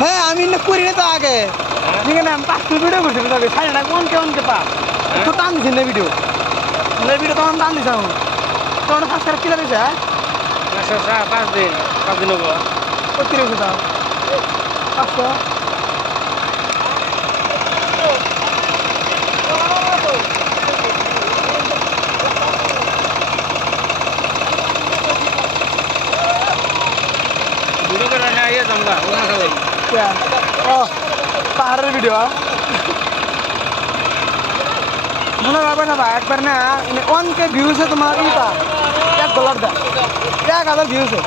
হ্যাঁ আমি না করি না তো আগে ঠিক আছে আমি 5 ভিডিও করছি তবে সাড়ে না কোনকে পা তো টান দিছি না ভিডিও তখন টান দিছি আমি তখন সাবস্ক্রাইব কিলা দিছে হ্যাঁ 5 দিন হবো কত রয়েছে তাও 500 ভিডিও করে না ইয়ে জামগা ও পাহাড়ের ভিডিও মনে হবে না ভাই একবার না 1K ভিউসে তোমার ইটা $1 দেয় 1000 ভিউসে